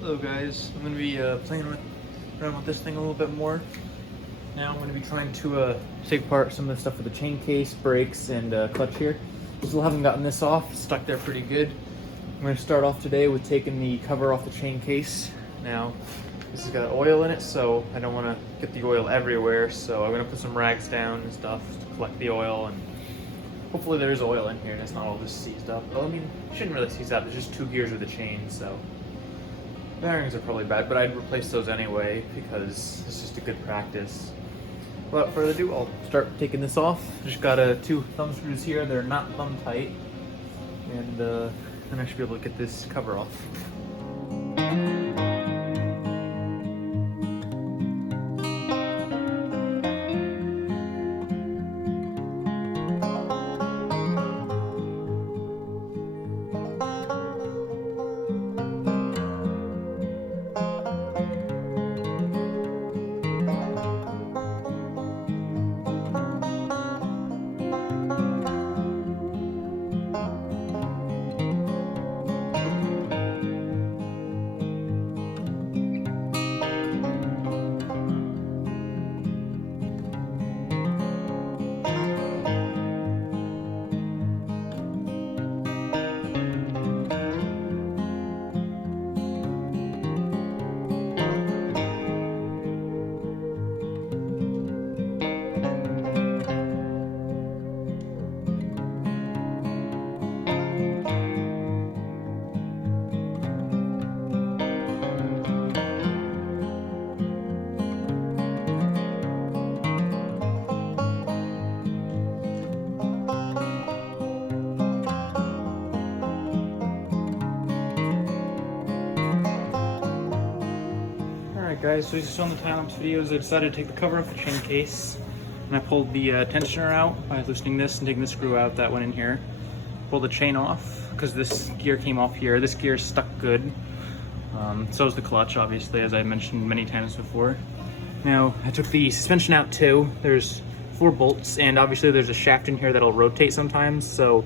Hello guys, I'm going to be playing around with this thing a little bit more. Now I'm going to be trying to take apart some of the stuff with the chain case, brakes, and clutch here. Still haven't gotten this off, stuck there pretty good. I'm going to start off today with taking the cover off the chain case. Now this has got oil in it, so I don't want to get the oil everywhere, so I'm going to put some rags down and stuff to collect the oil, and hopefully there's oil in here and it's not all just seized up. Well, I mean, it shouldn't really seize up, there's just 2 gears with the chain, so bearings are probably bad, but I'd replace those anyway because it's just a good practice. Without further ado, I'll start taking this off. Just got 2 thumb screws here. They're not thumb tight, and then I should be able to get this cover off. Guys, so as you saw in the time-lapse videos, I decided to take the cover off the chain case, and I pulled the tensioner out by loosening this and taking the screw out that went in here. Pulled the chain off because this gear came off here. This gear is stuck good. So is the clutch, obviously, as I mentioned many times before. Now, I took the suspension out too. There's 4 bolts, and obviously there's a shaft in here that'll rotate sometimes, so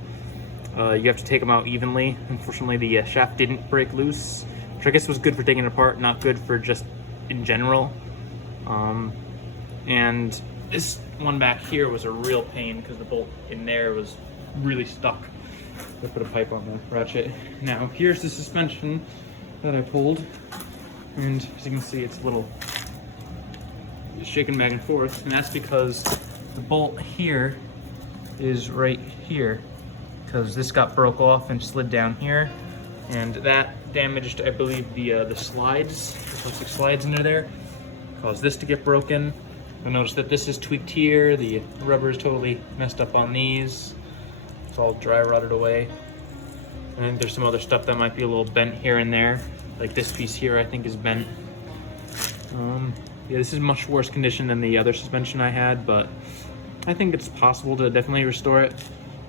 you have to take them out evenly. Unfortunately, the shaft didn't break loose, which I guess was good for taking it apart, not good for just in general. And this one back here was a real pain because the bolt in there was really stuck. I put a pipe on the ratchet. Now here's the suspension that I pulled, and as you can see, it's a little shaking back and forth, and that's because the bolt here is right here, because this got broke off and slid down here, and that damaged, I believe, the slides, the plastic slides under there, caused this to get broken. You'll notice that this is tweaked here, the rubber is totally messed up on these. It's all dry rotted away. And then there's some other stuff that might be a little bent here and there, like this piece here I think is bent. Yeah, this is much worse condition than the other suspension I had, but I think it's possible to definitely restore it.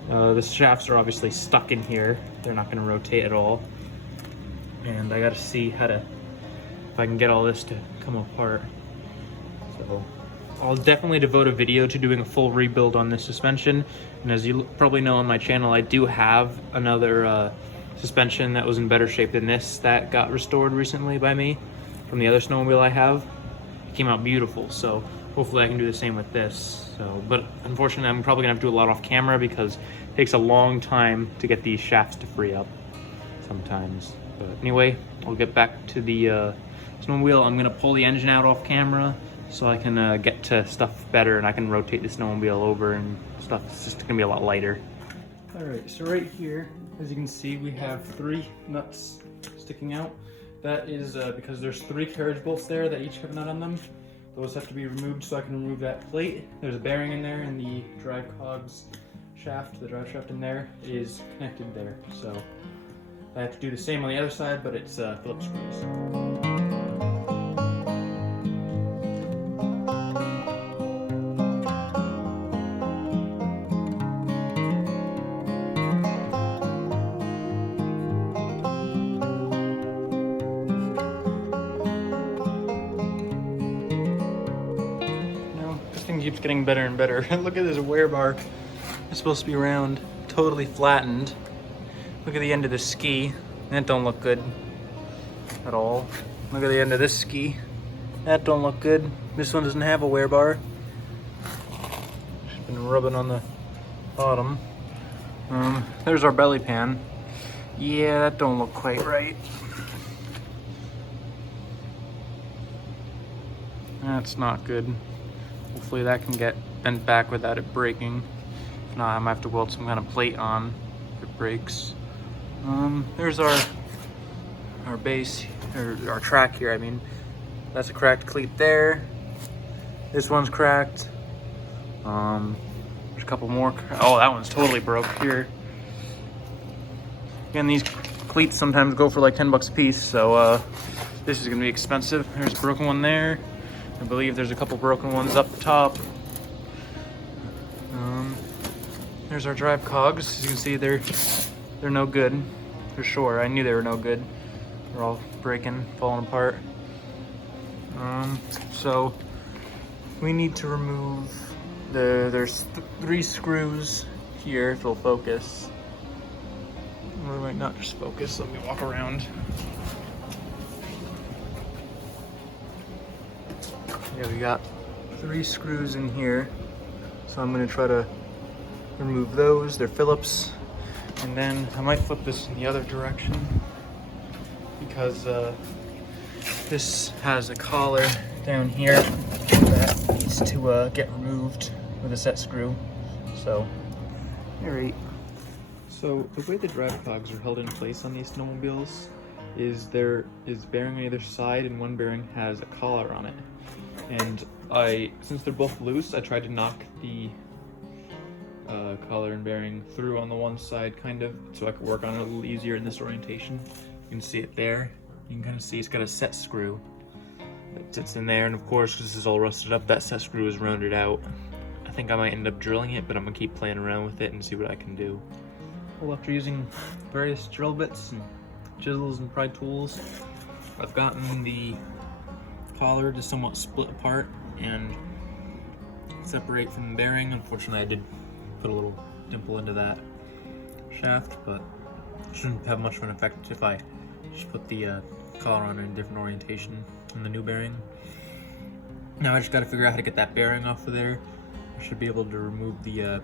The shafts are obviously stuck in here. They're not gonna rotate at all. And I gotta see if I can get all this to come apart. So I'll definitely devote a video to doing a full rebuild on this suspension. And as you probably know on my channel, I do have another suspension that was in better shape than this that got restored recently by me from the other snowmobile I have. It came out beautiful, so hopefully I can do the same with this. So, but unfortunately, I'm probably gonna have to do a lot off camera because it takes a long time to get these shafts to free up sometimes. But anyway, I'll get back to the snowmobile. I'm gonna pull the engine out off camera so I can get to stuff better, and I can rotate the snowmobile over and stuff. It's just gonna be a lot lighter. All right, so right here, as you can see, we have 3 nuts sticking out. That is because there's 3 carriage bolts there that each have a nut on them. Those have to be removed so I can remove that plate. There's a bearing in there, and the drive cogs shaft, the drive shaft in there, is connected there. So I have to do the same on the other side, but it's Phillips screws. Keeps getting better and better. Look at this wear bar. It's supposed to be round, totally flattened. Look at the end of the ski. That don't look good. at all. Look at the end of this ski. That don't look good. This one doesn't have a wear bar. Just been rubbing on the bottom. There's our belly pan. Yeah, that don't look quite right. That's not good. Hopefully that can get bent back without it breaking. If not, I might have to weld some kind of plate on if it breaks. There's our base, or our track here, I mean. That's a cracked cleat there. This one's cracked. There's a couple more. Oh, that one's totally broke here. Again, these cleats sometimes go for like 10 bucks a piece, so this is gonna be expensive. There's a broken one there. I believe there's a couple broken ones up top. There's our drive cogs. As you can see, they're no good for sure. I knew they were no good. They're all breaking, falling apart. So we need to remove there's 3 screws here if it'll focus. Or it might not just focus. Let me walk around. Yeah, we got 3 screws in here. So I'm gonna try to remove those. They're Phillips. And then I might flip this in the other direction because this has a collar down here that needs to get removed with a set screw. So, alright. So the way the drive cogs are held in place on these snowmobiles is there is bearing on either side and one bearing has a collar on it. And since they're both loose, I tried to knock the collar and bearing through on the one side kind of, so I could work on it a little easier in this orientation. You can see it there. You can kind of see it's got a set screw that sits in there, and of course this is all rusted up, that set screw is rounded out. I think I might end up drilling it, but I'm gonna keep playing around with it and see what I can do. Well, after using various drill bits and chisels and pry tools, I've gotten the collar to somewhat split apart and separate from the bearing. Unfortunately, I did put a little dimple into that shaft, but it shouldn't have much of an effect if I just put the collar on in a different orientation in the new bearing. Now I just got to figure out how to get that bearing off of there. I should be able to remove the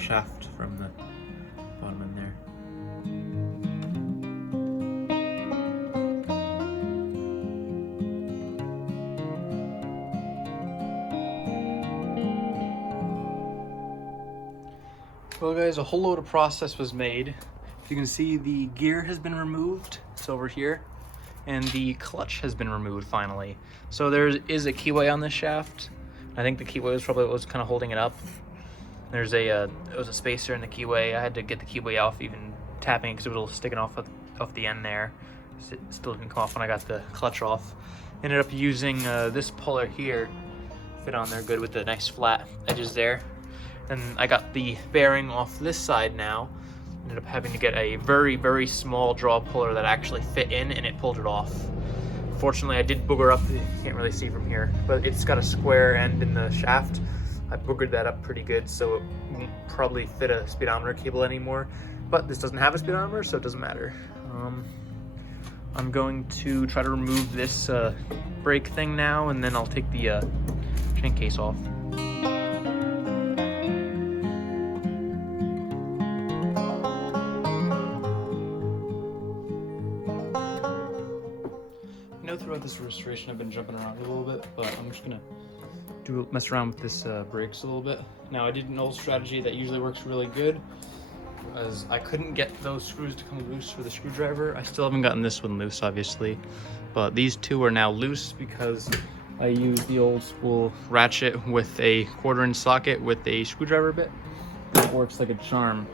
shaft from the bottom in there. Well guys, a whole load of process was made. If you can see, the gear has been removed, it's over here, and the clutch has been removed finally. So there is a keyway on this shaft. I think the keyway was probably what was kind of holding it up. There's it was a spacer in the keyway. I had to get the keyway off even tapping because it was a little sticking off the end there. It still didn't come off when I got the clutch off. Ended up using this puller here, fit on there good with the nice flat edges there. And I got the bearing off this side now. Ended up having to get a very, very small draw puller that actually fit in, and it pulled it off. Fortunately, I did booger up, you can't really see from here, but it's got a square end in the shaft. I boogered that up pretty good, so it won't probably fit a speedometer cable anymore. But this doesn't have a speedometer, so it doesn't matter. I'm going to try to remove this brake thing now, and then I'll take the chain case off. Throughout this restoration I've been jumping around a little bit, but I'm just gonna mess around with this brakes a little bit. Now I did an old strategy that usually works really good, as I couldn't get those screws to come loose for the screwdriver. I still haven't gotten this one loose obviously, but these two are now loose because I used the old school ratchet with a 1/4" socket with a screwdriver bit. It works like a charm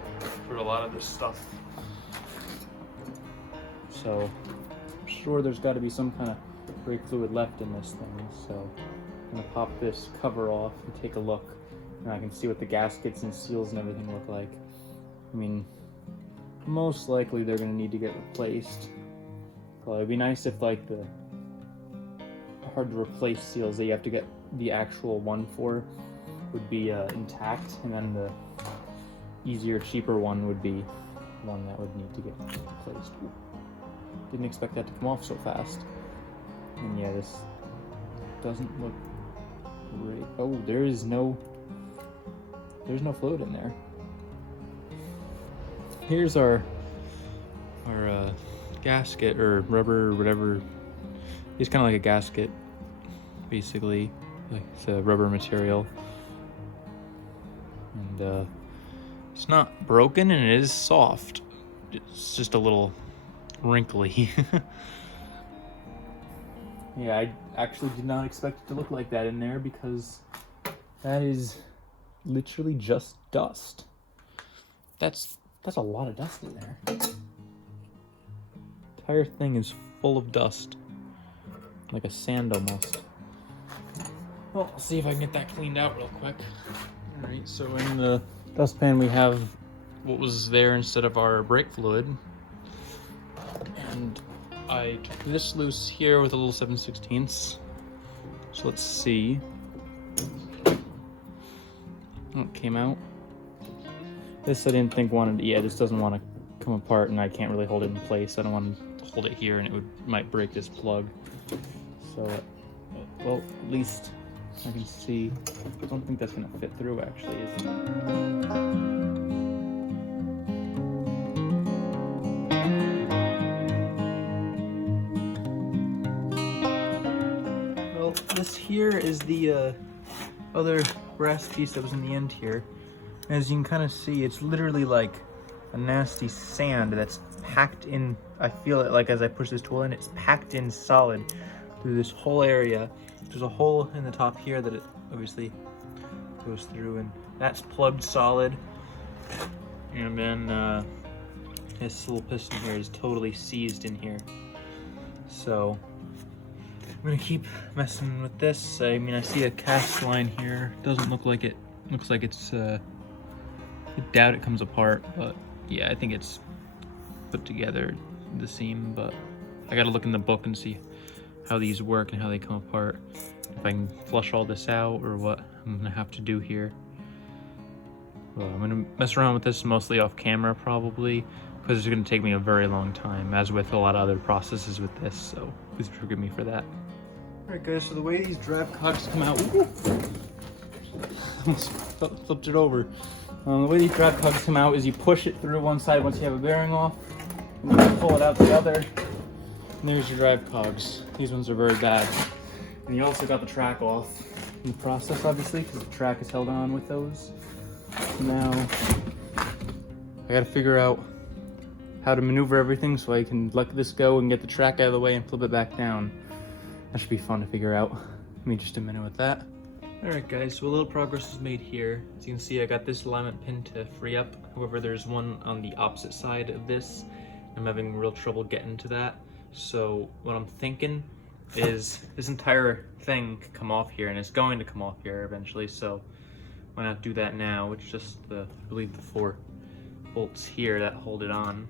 for a lot of this stuff. So I'm sure there's got to be some kind of brake fluid left in this thing, so I'm gonna pop this cover off and take a look, and I can see what the gaskets and seals and everything look like. I mean, most likely they're gonna need to get replaced. Well, it'd be nice if like the hard to replace seals that you have to get the actual one for would be intact, and then the easier, cheaper one would be one that would need to get replaced. Didn't expect that to come off so fast. And yeah, this doesn't look great. Oh, there's no float in there. Here's our gasket or rubber or whatever. It's kind of like a gasket, basically. Like it's a rubber material. And it's not broken and it is soft. It's just a little wrinkly. Yeah, I actually did not expect it to look like that in there because that is literally just dust. That's a lot of dust in there. The entire thing is full of dust. Like a sand almost. Well, I'll see if I can get that cleaned out real quick. Alright, so in the dustpan we have what was there instead of our brake fluid. And I took this loose here with a little 7/16. So let's see. Oh, it came out. This I didn't think wanted, yeah, this doesn't want to come apart and I can't really hold it in place. I don't want to hold it here and it might break this plug. So, well, at least I can see. I don't think that's going to fit through actually, is it? Well, this here is the other brass piece that was in the end here. As you can kind of see, it's literally like a nasty sand that's packed in. I feel it like as I push this tool in, it's packed in solid through this whole area. There's a hole in the top here that it obviously goes through, and that's plugged solid. And then this little piston here is totally seized in here. So I'm gonna keep messing with this. I mean, I see a cast line here. Doesn't look like it. Looks like it's. I doubt it comes apart, but yeah, I think it's put together, the seam. But I gotta look in the book and see how these work and how they come apart. If I can flush all this out or what I'm gonna have to do here. Well, I'm gonna mess around with this mostly off camera probably, because it's gonna take me a very long time, as with a lot of other processes with this, so please forgive me for that. Alright guys, so the way these drive cogs come out, almost flipped it over. The way these drive cogs come out is you push it through one side once you have a bearing off, and then you pull it out the other, and there's your drive cogs. These ones are very bad. And you also got the track off in the process, obviously, because the track is held on with those. Now, I gotta figure out how to maneuver everything so I can let this go and get the track out of the way and flip it back down. That should be fun to figure out. Give me just a minute with that. Alright guys, so a little progress is made here. As you can see, I got this alignment pin to free up. However, there's one on the opposite side of this. I'm having real trouble getting to that. So what I'm thinking is this entire thing could come off here, and it's going to come off here eventually, so why not do that now? It's just I believe the 4 bolts here that hold it on.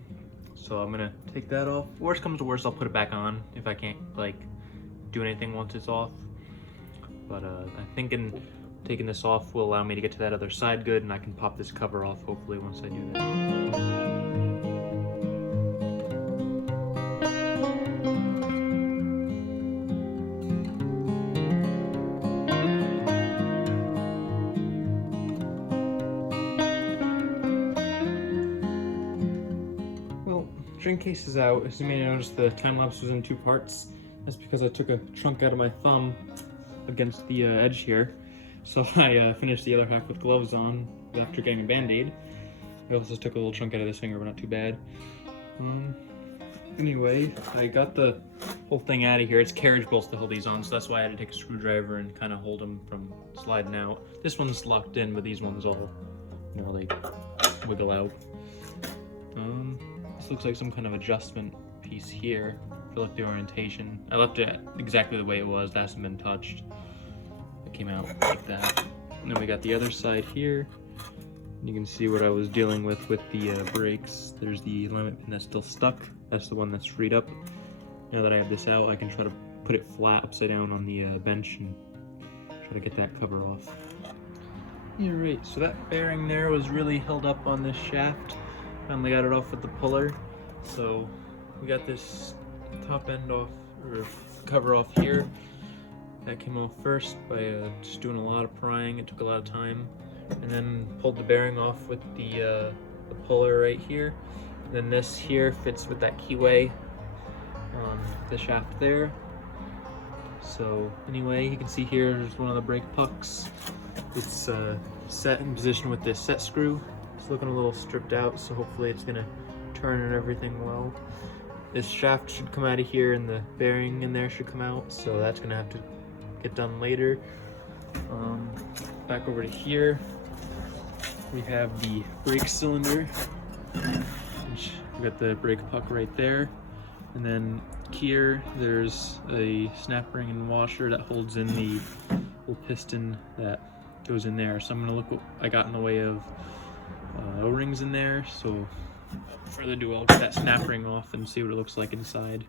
So I'm gonna take that off. Worst comes to worst, I'll put it back on if I can't like do anything once it's off. But I'm thinking taking this off will allow me to get to that other side good, and I can pop this cover off hopefully once I do that. String case is out. As you may notice, the time lapse was in 2 parts. That's because I took a chunk out of my thumb against the edge here. So I finished the other half with gloves on after getting a band-aid. I also took a little chunk out of this finger, but not too bad. Anyway, I got the whole thing out of here. It's carriage bolts to hold these on, so that's why I had to take a screwdriver and kind of hold them from sliding out. This one's locked in, but these ones all, you know, they wiggle out. This looks like some kind of adjustment piece here for like the orientation. I left it exactly the way it was. That hasn't been touched. It came out like that. And then we got the other side here. You can see what I was dealing with the brakes. There's the alignment pin that's still stuck. That's the one that's freed up. Now that I have this out, I can try to put it flat upside down on the bench and try to get that cover off. Alright, so that bearing there was really held up on this shaft. Finally got it off with the puller. So we got this top end off, or cover off here. That came off first by just doing a lot of prying. It took a lot of time, and then pulled the bearing off with the puller right here. And then this here fits with that keyway on the shaft there. So anyway, you can see here there's one of the brake pucks. It's set in position with this set screw. It's looking a little stripped out, so hopefully it's gonna turn and everything well. This shaft should come out of here and the bearing in there should come out, so that's gonna have to get done later. Back over to here, we have the brake cylinder, which we got the brake puck right there. And then here, there's a snap ring and washer that holds in the little piston that goes in there. So I'm gonna look what I got in the way of O-rings in there. So without further ado, I'll get that snap ring off and see what it looks like inside.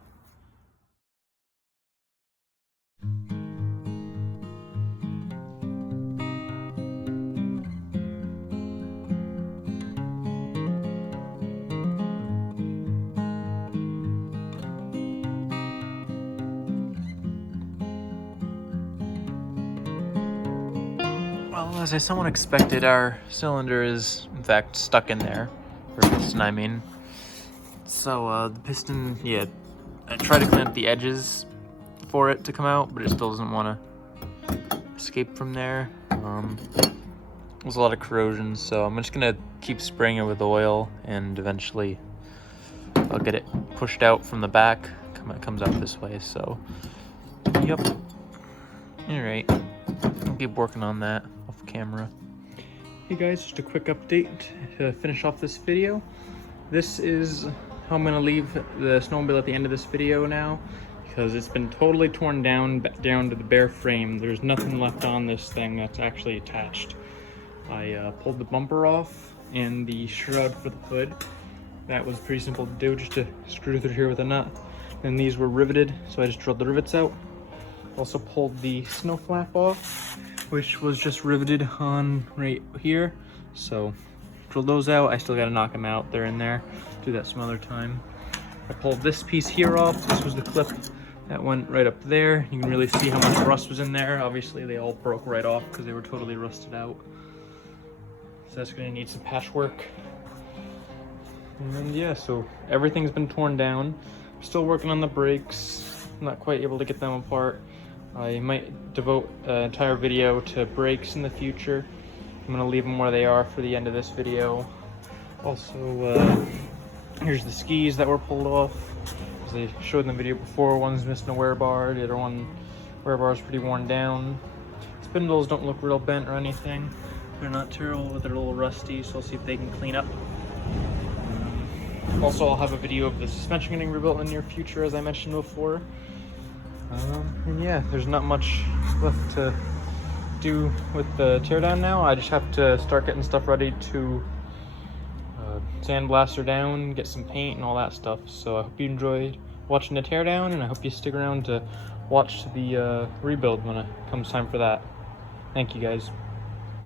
Well, as I somewhat expected, our cylinder is in fact stuck in there, or piston I mean. So the piston, yeah, I tried to clean up the edges for it to come out, but it still doesn't want to escape from there. There's a lot of corrosion, so I'm just gonna keep spraying it with oil, and eventually I'll get it pushed out from the back. It comes out this way, so yep. All right, I'll keep working on that off camera. Hey guys, just a quick update to finish off this video. This is how I'm gonna leave the snowmobile at the end of this video now, because it's been totally torn down to the bare frame. There's nothing left on this thing that's actually attached. I pulled the bumper off and the shroud for the hood. That was pretty simple to do, just to screw through here with a nut. And these were riveted, so I just drilled the rivets out. Also pulled the snow flap off, which was just riveted on right here. So drilled those out. I still gotta knock them out. They're in there. Do that some other time. I pulled this piece here off. This was the clip that went right up there. You can really see how much rust was in there. Obviously they all broke right off because they were totally rusted out. So that's gonna need some patchwork. And yeah, so everything's been torn down. Still working on the brakes. Not quite able to get them apart. I might devote an entire video to brakes in the future. I'm gonna leave them where they are for the end of this video. Also, here's the skis that were pulled off. As I showed in the video before, one's missing a wear bar, the other one wear bar is pretty worn down. Spindles don't look real bent or anything. They're not terrible, but they're a little rusty, so I'll see if they can clean up. Also, I'll have a video of the suspension getting rebuilt in the near future, as I mentioned before. And yeah, there's not much left to do with the teardown now. I just have to start getting stuff ready to sandblast her down, get some paint and all that stuff. So I hope you enjoyed watching the teardown, and I hope you stick around to watch the rebuild when it comes time for that. Thank you guys.